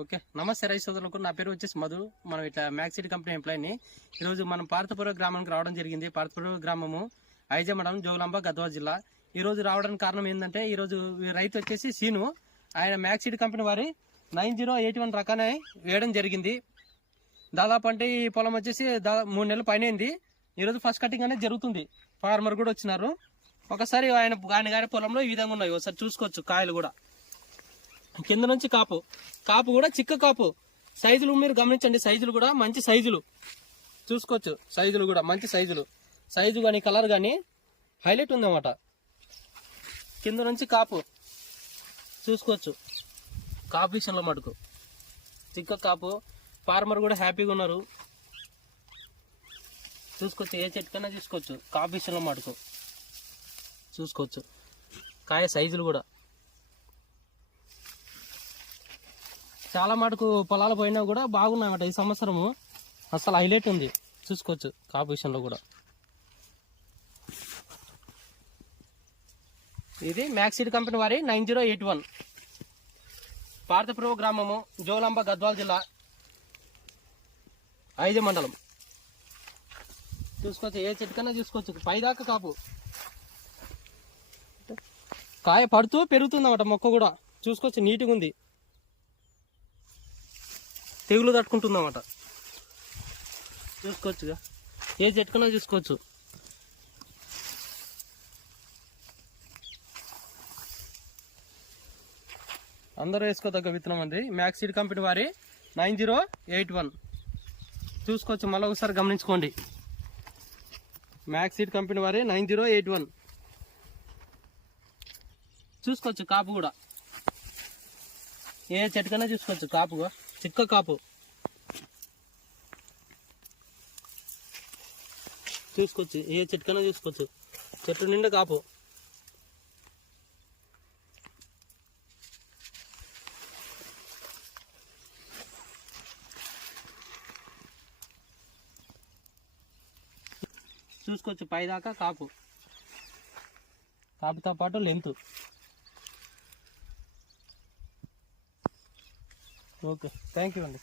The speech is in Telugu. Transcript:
ఓకే, నమస్తే రైతు సోదరులకు. నా పేరు వచ్చేసి మధు. మనం ఇట్లా మ్యాక్సిటీ కంపెనీ ఎంప్లాయీని. ఈరోజు మనం పార్థపురం గ్రామానికి రావడం జరిగింది. పార్థపురం గ్రామము ఐజ మండలం, జోగులాంబ, గద్వాల జిల్లా. ఈరోజు రావడానికి కారణం ఏంటంటే, ఈరోజు రైతు వచ్చేసి సీను. ఆయన మ్యాక్సిటీ కంపెనీ వారి 9081 రకాన్ని వేయడం జరిగింది. దాదాపు అంటే ఈ పొలం వచ్చేసి 3 నెలలు పైన అయింది. ఈరోజు ఫస్ట్ కటింగ్ అనేది జరుగుతుంది. ఫార్మర్ కూడా వచ్చినారు. ఒకసారి ఆయన గారి పొలంలో ఈ విధంగా ఉన్నాయి. ఒకసారి చూసుకోవచ్చు. కాయలు కూడా కింద నుంచి కాపు కూడా చిక్క కాపు. సైజులు మీరు గమనించండి. సైజులు కూడా మంచి సైజులు చూసుకోవచ్చు. సైజులు కూడా మంచి సైజు కానీ కలర్ కానీ హైలైట్ ఉందన్నమాట. కింద నుంచి కాపు చూసుకోవచ్చు. కాపు విషయంలో మటుకు చిక్క కాపు. ఫార్మర్ కూడా హ్యాపీగా ఉన్నారు. చూసుకోవచ్చు. ఏ చెట్టుకైనా చూసుకోవచ్చు. కాపు విషయంలో మటుకు చూసుకోవచ్చు. కాయ సైజులు కూడా చాలా మటుకు పొలాలు పోయినా కూడా బాగున్నాయన్నమాట. ఈ సంవత్సరము అసలు హైలైట్ ఉంది. చూసుకోవచ్చు. కాపు విషయంలో కూడా ఇది మ్యాక్సిటీ కంపెనీ వారి 9081, పార్థపురం గ్రామము, జోగులాంబ, గద్వాల జిల్లా, ఐజ మండలం. చూసుకోవచ్చు. ఏ చెట్టుకన్నా చూసుకోవచ్చు. పైదాకా కాపు. కాయ పడుతూ పెరుగుతుందన్నమాట. మొక్క కూడా చూసుకోవచ్చు. నీట్గా ఉంది. తెగులు తట్టుకుంటుందన్నమాట. చూసుకోవచ్చుగా. ఏ చెట్టుకన్నా చూసుకోవచ్చు. అందరూ వేసుకోదగ్గ విత్తనం అండి. మ్యాక్సిటీ కంపెనీ వారి 9081 చూసుకోవచ్చు. మళ్ళీ ఒకసారి గమనించుకోండి. మ్యాక్సిటీ కంపెనీ వారి 9081 చూసుకోవచ్చు. కాపు కూడా ఏ చెట్టుకన్నా చూసుకోవచ్చు. కాపుగా చిక్క కాపు చూసుకోవచ్చు. ఏ చెట్టుకన్నా చూసుకోవచ్చు. చెట్టు నిండా కాపు. చూసుకోవచ్చు. పైదాకా కాపుతో పాటు లెంత్. ఓకే, థ్యాంక్ యూ అండి.